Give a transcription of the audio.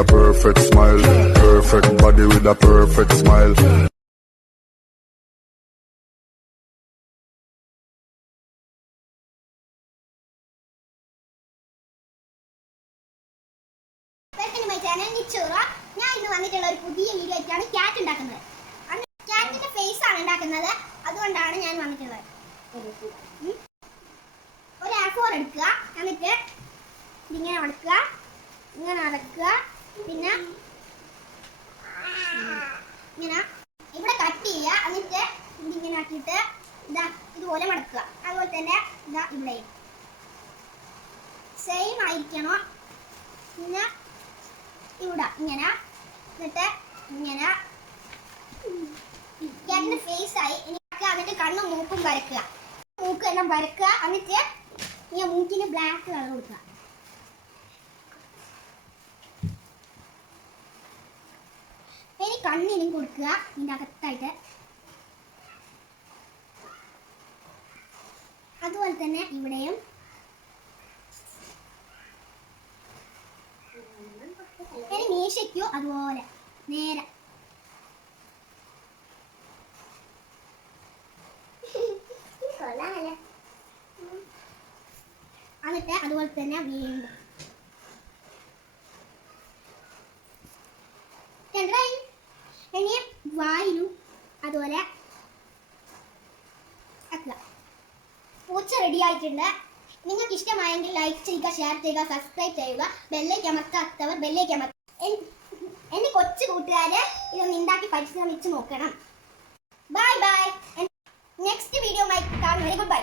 a perfect smile. Perfect body with a perfect smile. Welcome to my channel നിച്ചോറ. ഞാൻ ഇന്ന് വന്നിട്ടുള്ള ഒരു പുതിയ വീഡിയോ ആയിട്ടാണ് ക്യാറ്റ് ഉണ്ടാക്കുന്നത്. ക്യാറ്റിന്റെ ഫേസ് ആണ് ഉണ്ടാക്കുന്നത്. അതുകൊണ്ടാണ് ഞാൻ വന്നിട്ടുള്ളത്. ഒരു A4 എടുക്കുക, എന്നിട്ട് ഇങ്ങനെ അടക്കുക, ഇങ്ങനെ അടക്കുക, പിന്നെ ഇങ്ങനെ ഇവിടെ കട്ട് ചെയ്യുക, എന്നിട്ട് ഇതിങ്ങനെ ആക്കിയിട്ട് ഇതാ ഇതുപോലെ മടക്കുക. അതുപോലെ തന്നെ ഇതാ ഇവിടെ സെയിം ആയിരിക്കണോ. പിന്നെ ഇവിടെ ഇങ്ങനെ, എന്നിട്ട് ഇങ്ങനെ ക്യാറ്റിന്റെ ഫേസ് ആയി. എന്നിട്ട് കണ്ണും മൂക്കും വരക്കുക, മൂക്ക് എല്ലാം വരക്കുക. എന്നിട്ട് ഇങ്ങനെ മൂക്കിന് ബ്ലാക്ക് കളർ കൊടുക്കുക. ഇനി കണ്ണിനും കൊടുക്കുക ഇതിൻ്റെ അകത്തായിട്ട്. അതുപോലെ തന്നെ ഇവിടെയും. ഇനി മീശയ്ക്കോ അതുപോലെ നേരെ. എന്നിട്ട് അതുപോലെ തന്നെ വീണ്ടും ഇനി വായിലും അതുപോലെ ആക്കുക. പൂച്ച റെഡി ആയിട്ടുണ്ട്. നിങ്ങൾക്ക് ഇഷ്ടമായെങ്കിൽ ലൈക്ക് ചെയ്യുക, ഷെയർ ചെയ്യുക, സബ്സ്ക്രൈബ് ചെയ്യുക. ബെല്ലേക്ക് അമർത്താത്തവർ ബെല്ലേക്ക് അമർത്തുക. എൻ്റെ കൊച്ചു കൂട്ടുകാര് ഇതൊന്ന് ഉണ്ടാക്കി പരിശ്രമിച്ച് നോക്കണം. Bye bye. നെക്സ്റ്റ് വീഡിയോ കാണും. Very good bye.